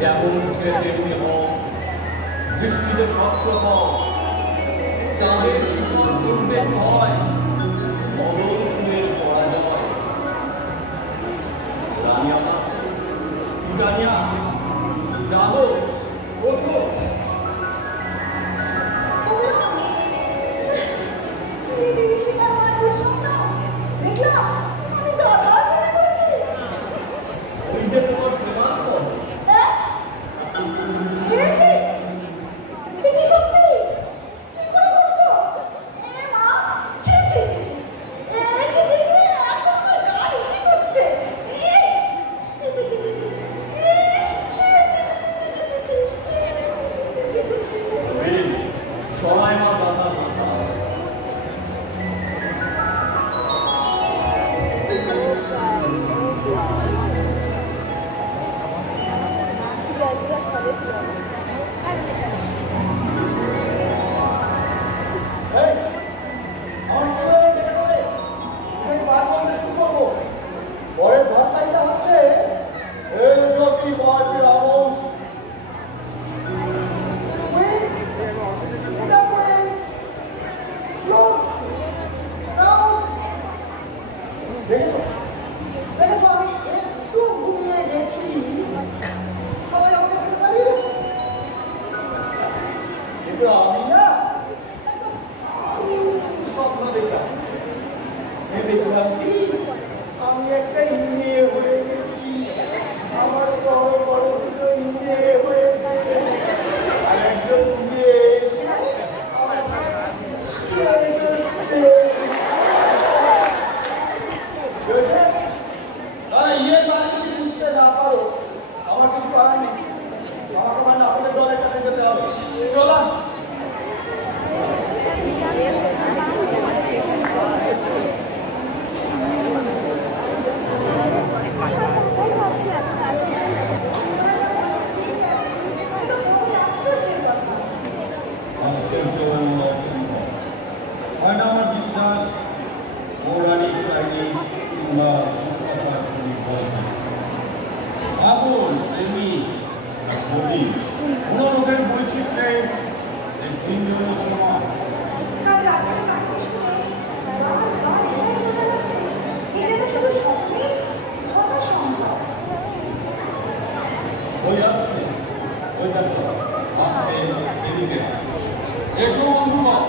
যেমন ছেলে তেমনি হোক, দৃষ্টিতে স্বচ্ছ হোক, চাঁদের শিকড় করবে ভয়, বদল ফুলের পরাজয়। রানিয়া, রানিয়া, জাগো, ওঠো। ওই যে তোমার প্রেমাস্পদ, সবাই মা দাদা মাথা। পরের ধাক্কাটা হচ্ছে এই জ্যোতি বয়পি আমস দেখেছো দেখেছো আমি একটু ঘুমিয়ে গেছি, সবাই আমাকে ফেলে পালিয়ে গেছে, কিন্তু আমি না স্বপ্ন দেখলাম। দেখলাম কি আমি একটা ইন্দ্রিয় হয়ে গেছি, আমার বড় বড় দুটো ইন্দ্রিয় হয়েছে, আর একজন ইন্দ্রিয় এসে বুঝতে না পারো, আমার কিছু করার নেই, আমাকে আমার নাটকের দলের কাছে যেতে হবে। চলো আশ্চর্য অসম্ভব হয় না আমার বিশ্বাস, পৌরাণিক কাহিনী কিংবা কথার কোনো গল্প। আগুন, প্রেমী, নদী, কোনো লোকের বৈচিত্র্যে এই তিনজনের সমান। কাল রাতের কাহিনী শুনে বারবার এটাই মনে হচ্ছে, এ যেন শুধু স্বপ্নে ঘটা সম্ভব। ওই আসছে, ওই দেখো আসছে এদিকে। এসো বন্ধুগণ,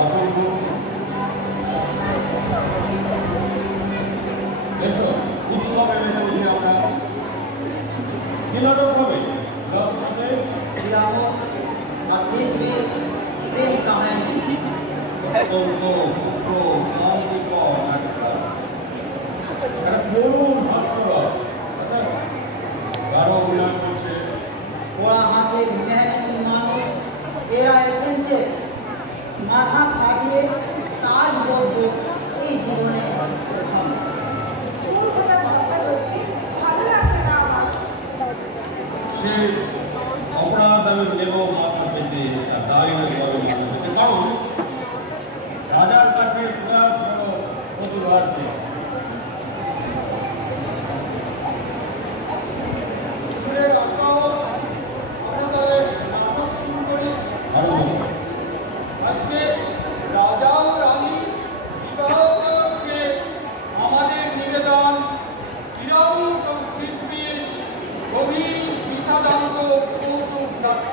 অসংখ্য এসো, উৎসবে মেতে উঠি আমরা। কি নাটক হবে? प्रेम कहानी একটা করুণ হাস্যরস। আচ্ছা, কারো অভিনয় করছে? थोड़ा हाथे मेहनती मानो तेरा একদিন সে মাথা খাটিয়ে কাজ করবো এই জীবনে। মূর্খতা কথা বলতে ভালো লাগবে না আমার। সে অপরাধ আমি নেব মাথা পেতে, তার দায় না দেওয়ার মাথা পেতে। কারণ রাজার কাছে প্রয়াস বড় প্রতিভার্থী। আজকে রাজা ও রানী বিবাহ উপলক্ষে আমাদের নিবেদন বিরামস ও পৃথিবীর গভীর বিষাদান্ত কৌতুক নাট্য।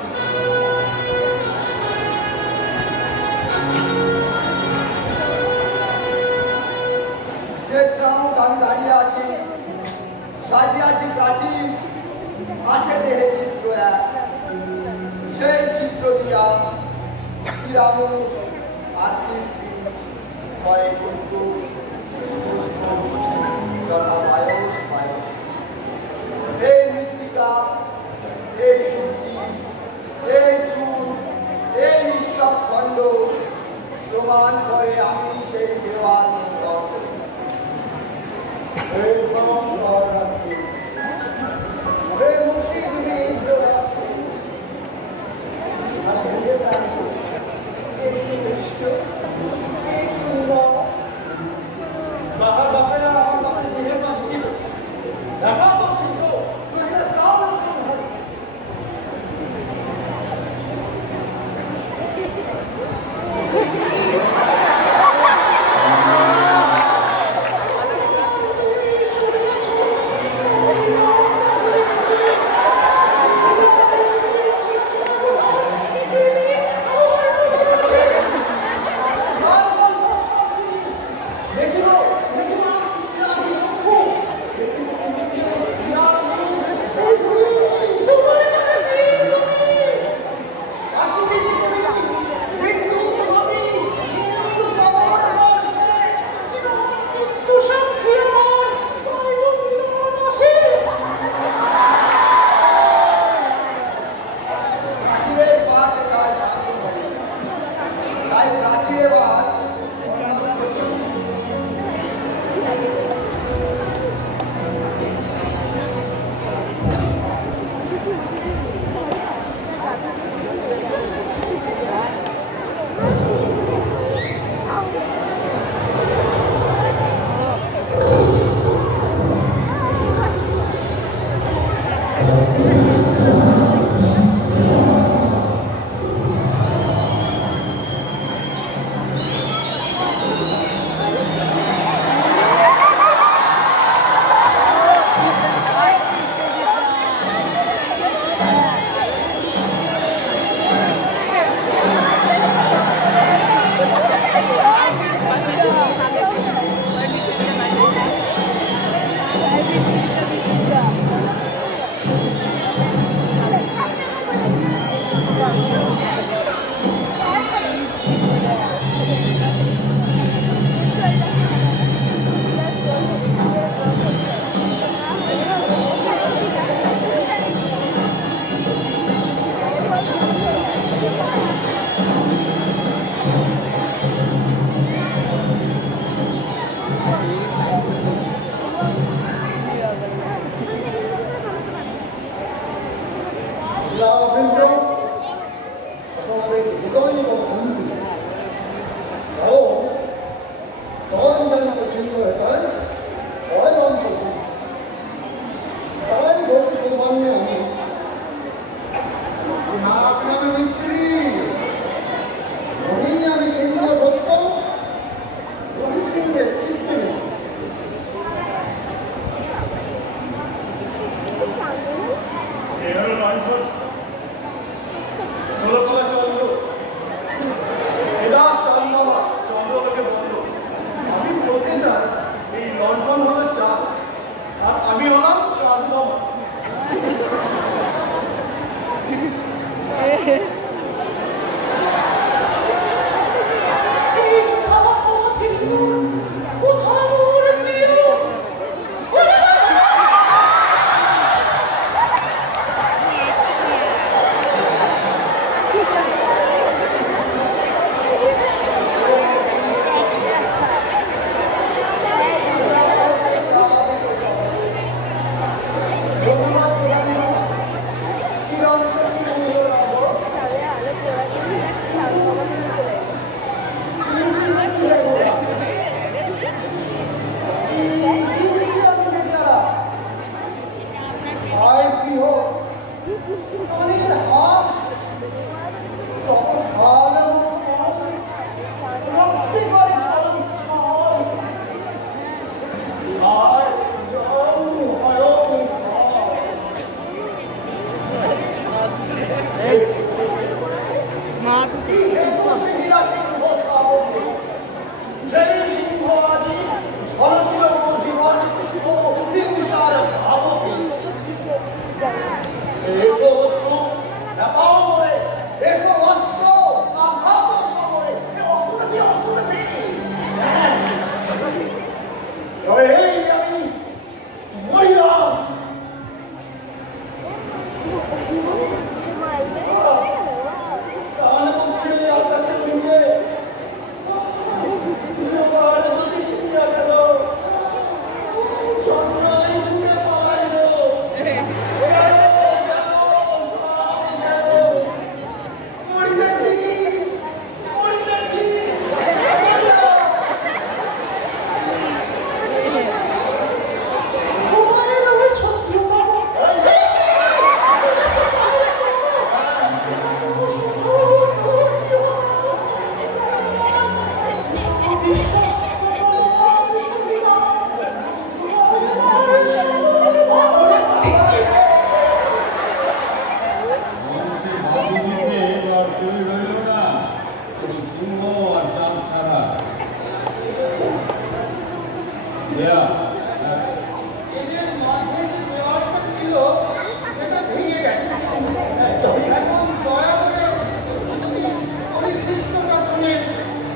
আমি দাঁড়িয়ে আছি, সাজিয়ে আছি প্রাচীন, আছে দেহে চিত্র এক, সেই চিত্র দিয়া বিরামস আত্মীস্ত্রী ঘরে খুঁজবো যথা বায়স বায়স। এই মৃত্তিকা, এই শক্তি, এই চুল, এই নিষ্ঠব খণ্ড প্রমাণ করে আমি সেই দেওয়াল দণ্ড। এই ভ্রমণ ঘর রাখতে, এই মুর্শিদুলি ইন্দ্র রাখতে, আর ভেবে রাখতে, বাহার বাপেরা আমার বাপের বিয়ে কাজ লণ্ঠন, 16তলা চন্দ্র, এদাস চাঁদ মামা, চন্দ্রটাকে বন্ধ। আমি বলতে চাই এই লণ্ঠন হলো চাঁদ, আর আমি হলাম চাঁদ মামা।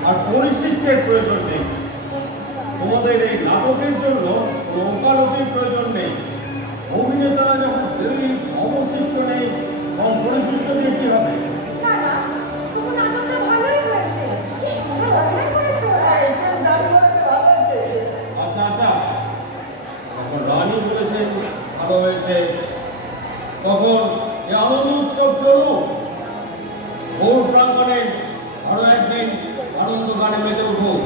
আর পরিশিষ্টের প্রয়োজন নেই। তোমাদের এই নাটকের জন্য ওকালতির প্রয়োজন নেই। অভিনেতারা যখন অবশিষ্ট নেই তখন পরিশিষ্ট দিয়ে কি হবে? না না, তোমার নাটকটা ভালোই হয়েছে। কি সুন্দর অভিনয় করেছো। আচ্ছা আচ্ছা, তখন রানী বলেছেন ভালো হয়েছে, তখন এই আনন্দ উৎসব চলুক। বহু প্রাঙ্গণে আরো একদিন আনন্দ গানে মেতে উঠুক।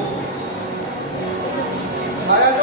ছায়াজ